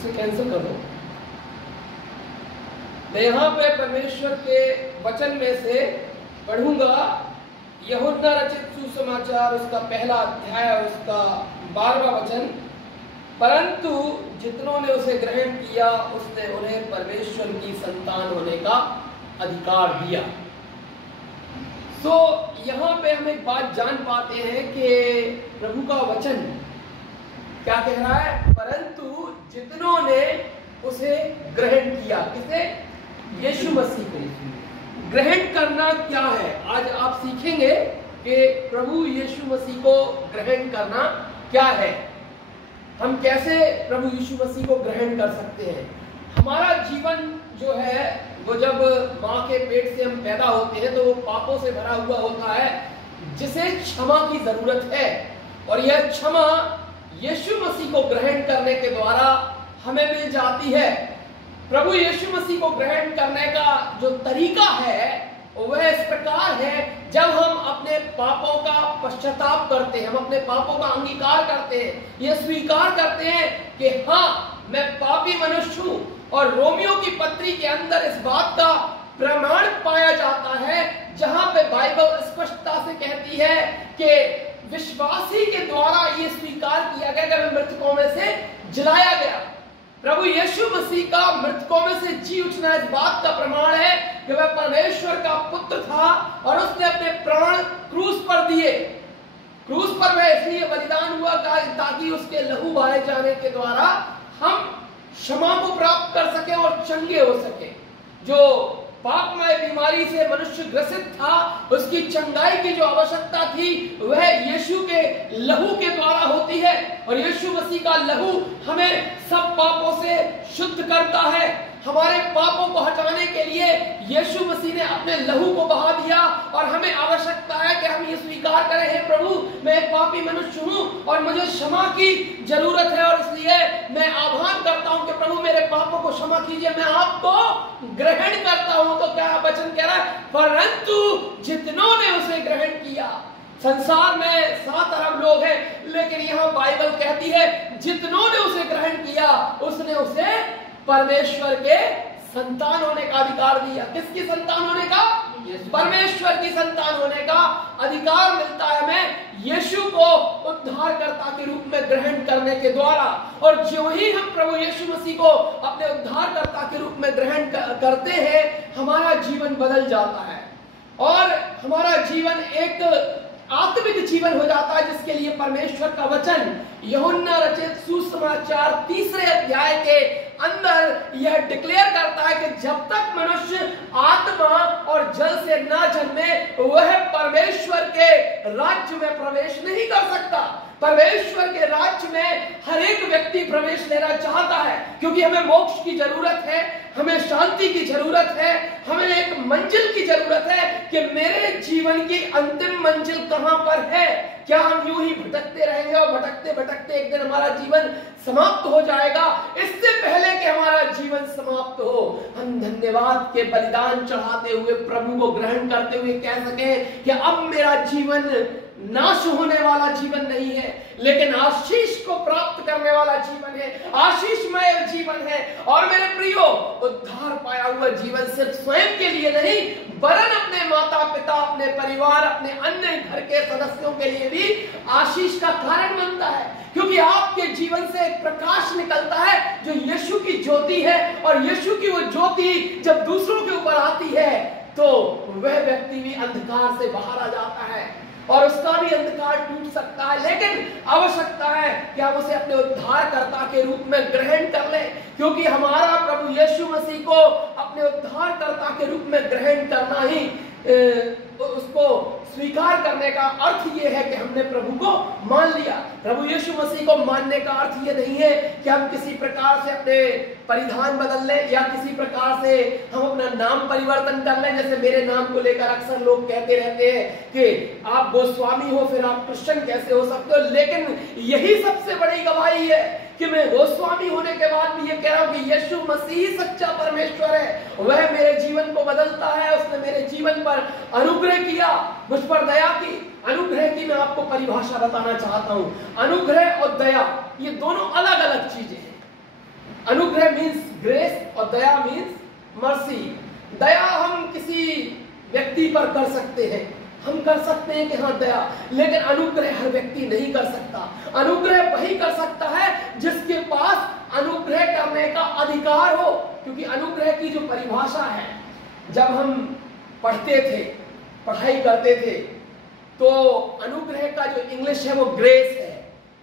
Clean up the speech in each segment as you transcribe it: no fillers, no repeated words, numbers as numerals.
इसे कैंसिल कर दो। मैं यहाँ पे परमेश्वर के वचन में से पढ़ूंगा यूहन्ना रचित सुसमाचार उसका पहला अध्याय और उसका 12वां वचन। परंतु जितनों ने उसे ग्रहण किया उसने उन्हें परमेश्वर की संतान होने का अधिकार दिया। तो यहाँ पे हम एक बात जान पाते हैं कि प्रभु का वचन क्या कह रहा है, परंतु जितनों ने उसे ग्रहण किया। किसे? यीशु मसीह को। ग्रहण करना क्या है, आज आप सीखेंगे कि प्रभु यीशु मसीह को ग्रहण करना क्या है, हम कैसे प्रभु यीशु मसीह को ग्रहण कर सकते हैं। हमारा जीवन जो है वो जब माँ के पेट से हम पैदा होते हैं तो वो पापों से भरा हुआ होता है जिसे क्षमा की जरूरत है, और यह क्षमा यीशु मसीह को ग्रहण करने के द्वारा हमें मिल जाती है। प्रभु यीशु मसीह को ग्रहण करने का जो तरीका है वह इस प्रकार है, जब हम अपने पापों का पश्चाताप करते हैं, हम अपने पापों का अंगीकार करते हैं, यह स्वीकार करते हैं कि हाँ मैं पापी मनुष्य हूं, और रोमियो की पत्री के अंदर इस बात का प्रमाण पाया जाता है जहां पे बाइबल स्पष्टता से कहती है कि विश्वासी के द्वारा यह स्वीकार किया गया कि मृतकों में से जिलाया गया। प्रभु यीशु मसीह का मृतकों में से जी उठना इस बात का प्रमाण है कि वह परमेश्वर का पुत्र था और उसने अपने प्राण क्रूस पर दिए। क्रूस पर वह इसलिए बलिदान हुआ ताकि उसके लहू बहाए जाने के द्वारा हम क्षमा को प्राप्त कर सके और चंगे हो सके। जो पापमय बीमारी से मनुष्य ग्रसित था उसकी चंगाई की जो आवश्यकता थी वह यीशु के लहू के द्वारा होती है, और यीशु मसीह का लहू हमें सब पापों से शुद्ध करता है। हमारे पापों को हटाने के लिए यीशु मसीह ने अपने लहू को बहा दिया, और हमें आवश्यकता है कि हम ये स्वीकार करें, हे प्रभु मैं एक पापी मनुष्य हूं और मुझे क्षमा की जरूरत है, और इसलिए मैं आह्वान करता हूं कि प्रभु मेरे पापों को क्षमा कीजिए, मैं आपको ग्रहण करता हूं। तो क्या वचन कह रहा है, परंतु जितनों ने उसे ग्रहण किया। संसार में 7 अरब लोग हैं, लेकिन यहाँ बाइबल कहती है जितनों ने उसे ग्रहण किया उसने उसे परमेश्वर के संतान होने का अधिकार दिया। किसकी संतान होने का? परमेश्वर की संतान होने का अधिकार मिलता है हमें यीशु को उद्धारकर्ता के रूप में ग्रहण करने के द्वारा। और जो ही हम प्रभु यीशु मसीह को अपने उद्धारकर्ता के रूप में ग्रहण करते हैं हमारा जीवन बदल जाता है, और हमारा जीवन एक आत्मिक जीवन हो जाता है, जिसके लिए परमेश्वर का वचन यूहन्ना रचित सुसमाचार 3 अध्याय के अंदर यह डिक्लेयर करता है कि जब तक मनुष्य आत्मा और जल से ना जन्मे वह परमेश्वर के राज्य में प्रवेश नहीं कर सकता। परमेश्वर के राज्य में हर एक व्यक्ति प्रवेश लेना चाहता है, क्योंकि हमें मोक्ष की जरूरत है, हमें शांति की जरूरत है, हमें एक मंजिल की जरूरत है कि मेरे जीवन की अंतिम मंजिल कहां पर है। क्या हम यूं ही भटकते रहेंगे और भटकते भटकते एक दिन हमारा जीवन समाप्त हो जाएगा? इससे पहले कि हमारा जीवन समाप्त हो हम धन्यवाद के बलिदान चढ़ाते हुए प्रभु को ग्रहण करते हुए कह सकें कि अब मेरा जीवन नाश होने वाला जीवन नहीं है, लेकिन आशीष को प्राप्त करने वाला जीवन है, आशीषमय जीवन है। और मेरे प्रियो, उद्धार पाया हुआ जीवन सिर्फ स्वयं के लिए नहीं वरन अपने माता पिता, अपने परिवार, अपने अन्य घर के सदस्यों के लिए भी आशीष का कारण बनता है, क्योंकि आपके जीवन से एक प्रकाश निकलता है जो यीशु की ज्योति है, और यीशु की वो ज्योति जब दूसरों के ऊपर आती है तो वह व्यक्ति भी अंधकार से बाहर आ जाता है और उसका भी अंधकार टूट सकता है। लेकिन आवश्यकता है कि हम उसे अपने उद्धारकर्ता के रूप में ग्रहण कर लें, क्योंकि हमारा प्रभु यीशु मसीह को अपने उद्धारकर्ता के रूप में ग्रहण करना ही उसको स्वीकार करने का अर्थ यह है कि हमने प्रभु को मान लिया। प्रभु यीशु मसीह को मानने का अर्थ यह नहीं है कि हम किसी प्रकार से अपने परिधान बदल लें या किसी प्रकार से हम अपना नाम परिवर्तन कर लें। जैसे मेरे नाम को लेकर अक्सर लोग कहते रहते हैं कि आप गोस्वामी हो फिर आप क्रिश्चियन कैसे हो सकते हो, लेकिन यही सबसे बड़ी गवाही है कि मैं गोस्वामी होने के बाद भी ये कह रहा हूं कि यीशु मसीह सच्चा परमेश्वर है, वह मेरे जीवन को बदलता है। उसने मेरे जीवन पर अनुग्रह किया, मुझ पर दया की। अनुग्रह की मैं आपको परिभाषा बताना चाहता हूं। अनुग्रह और दया ये दोनों अलग अलग चीजें हैं, अनुग्रह मीन्स ग्रेस और दया मीन्स मर्सी। दया हम किसी व्यक्ति पर कर सकते हैं, हम कर सकते हैं कि हाँ दया, लेकिन अनुग्रह हर व्यक्ति नहीं कर सकता। अनुग्रह वही कर सकता है जिसके पास अनुग्रह करने का अधिकार हो, क्योंकि अनुग्रह की जो परिभाषा है, जब हम पढ़ते थे, पढ़ाई करते थे, तो अनुग्रह का जो इंग्लिश है वो ग्रेस है।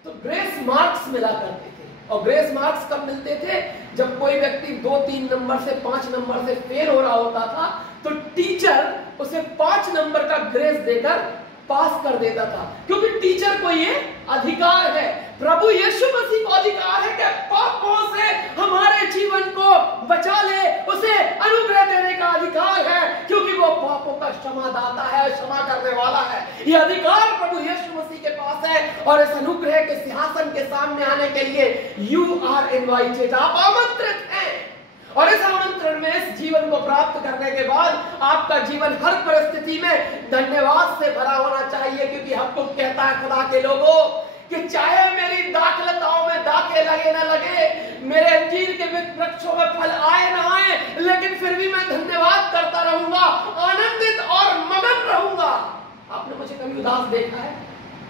तो ग्रेस मार्क्स मिला करते थे, और ग्रेस मार्क्स कब मिलते थे? जब कोई व्यक्ति 2-3 नंबर से 5 नंबर से फेल हो रहा होता था, तो टीचर उसे 5 नंबर का ग्रेस देकर पास कर देता था, क्योंकि टीचर को ये अधिकार है, प्रभु यीशु मसीह को अधिकार है कि पापों से हमारे जीवन को बचा ले, उसे अनुग्रह देने का अधिकार है, क्योंकि वो पापों का क्षमादाता है, क्षमा करने वाला है। ये अधिकार प्रभु यीशु मसीह के पास है, और इस अनुग्रह के सिंहासन के सामने आने के लिए यू आर इनवाइटेड, आप आमंत्रित हैं। और इस आमंत्रण में इस जीवन को प्राप्त करने के बाद आपका जीवन हर परिस्थिति में धन्यवाद से भरा होना चाहिए, क्योंकि हमको कहता है खुदा के लोगों कि चाहे मेरी दाखलताओं में दाखे लगे ना लगे, मेरे अंजीर के वृक्षों में फल आए ना आए, लेकिन फिर भी मैं धन्यवाद करता रहूंगा, आनंदित और मगन रहूंगा। आपने मुझे कभी उदास देखा है?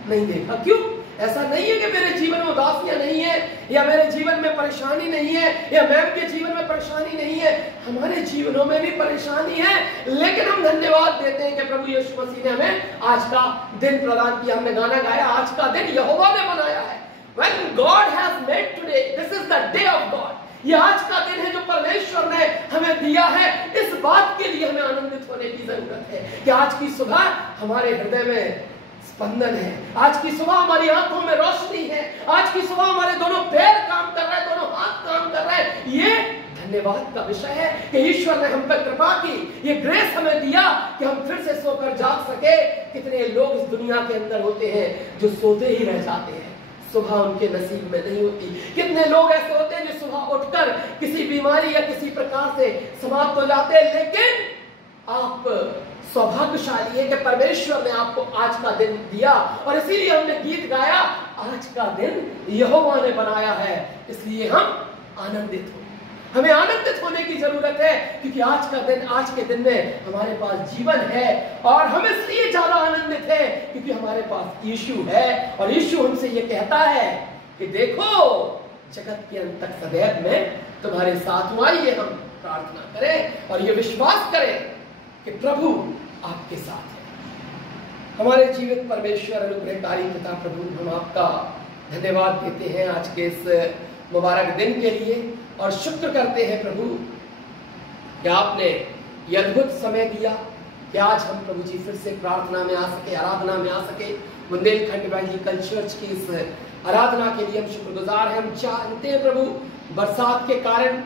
नहीं देखा। क्यों? ऐसा नहीं है कि मेरे जीवन में उदासियां नहीं है, या मेरे जीवन में परेशानी नहीं है, या मैम के जीवन में परेशानी नहीं है। हमारे जीवनों में भी परेशानी है, लेकिन हम धन्यवाद देते हैं कि प्रभु यीशु मसीह ने हमें आज का दिन प्रदान किया। हमने गाना गाया, आज का दिन यहोवा ने बनाया है। When God has made today, this is the day of God. ये आज का दिन है जो परमेश्वर ने हमें दिया है। इस बात के लिए हमें आनंदित होने की जरूरत है कि आज की सुबह हमारे हृदय में स्पंदन है, आज की सुबह हमारी आंखों में रोशनी है, आज की सुबह हमारे दोनों पैर काम कर रहे हैं, दोनों हाथ काम कर रहे हैं। ये धन्यवाद का विषय है कि ईश्वर ने हम पर कृपा की, ये ग्रेस हमें दिया कि हम फिर से सोकर जाग सके। कितने लोग इस दुनिया के अंदर होते हैं जो सोते ही रह जाते हैं, सुबह उनके नसीब में नहीं होती। कितने लोग ऐसे होते हैं जो सुबह उठकर किसी बीमारी या किसी प्रकार से समाप्त हो जाते हैं, लेकिन आप सौभाग्यशाली है कि परमेश्वर ने आपको आज का दिन दिया, और इसीलिए हमने गीत गाया, आज का दिन यहोवा ने बनाया है, इसलिए हम आनंदित हो। हमें आनंदित होने की जरूरत है, क्योंकि आज का दिन, आज के दिन में हमारे पास जीवन है, और हम इसलिए ज्यादा आनंदित है क्योंकि हमारे पास यीशु है। और यीशु हमसे ये कहता है कि देखो जगत के अंत तक सदैव में तुम्हारे साथ हूं। आइए हम प्रार्थना करें और ये विश्वास करें कि प्रभु आपके साथ है। हमारे जीवित परमेश्वर अनुग्रहकारी पिता प्रभु, हम आपका धन्यवाद देते हैं आज के इस मुबारक दिन के लिए, और शुक्र करते हैं प्रभु कि आपने ये अद्भुत समय दिया कि आज हम प्रभु जी फिर से प्रार्थना में आ सके, आराधना में आ सके। बुंदेलखंड इवेंजेलिकल चर्च की इस आराधना के लिए हम शुक्रगुजार हैं। हम जानते हैं प्रभु बरसात के कारण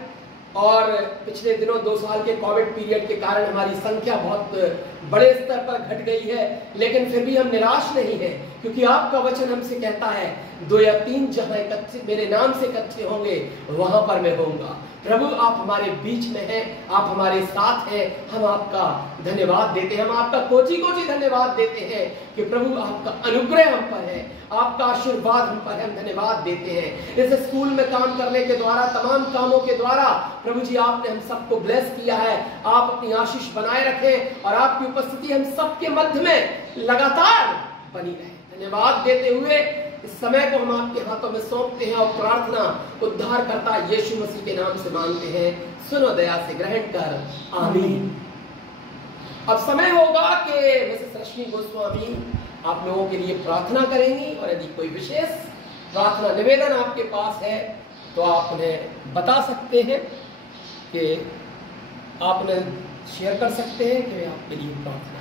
और पिछले दिनों 2 साल के कोविड पीरियड के कारण हमारी संख्या बहुत बड़े स्तर पर घट गई है, लेकिन फिर भी हम निराश नहीं है, क्योंकि आपका वचन हमसे कहता है 2 या 3 जहां इकट्ठे मेरे नाम से इकट्ठे होंगे वहां पर मैं होऊंगा। प्रभु आप हमारे बीच में हैं, आप हमारे साथ हैं। हम आपका धन्यवाद देते हैं, हम आपका कोटि कोटि धन्यवाद देते हैं कि प्रभु आपका अनुग्रह हम पर है, आपका आशीर्वाद हम पर है। हम धन्यवाद देते हैं इस स्कूल में काम करने के द्वारा, तमाम कामों के द्वारा प्रभु जी आपने हम सबको ब्लेस किया है। आप अपनी आशीष बनाए रखें और आपकी उपस्थिति हम सबके मध्य में लगातार बनी रहे। धन्यवाद देते हुए इस समय को हम आपके हाथों में सौंपते हैं और प्रार्थना उद्धारकर्ता यीशु मसीह के नाम से मांगते हैं। सुनो दया से ग्रहण कर, आमीन। अब समय होगा कि मिसेस रश्मि गोस्वामी आप लोगों के लिए प्रार्थना करेंगी, और यदि कोई विशेष प्रार्थना निवेदन आपके पास है तो आप उन्हें बता सकते हैं, कि आप उन्हें शेयर कर सकते हैं कि वे आपके लिए प्रार्थना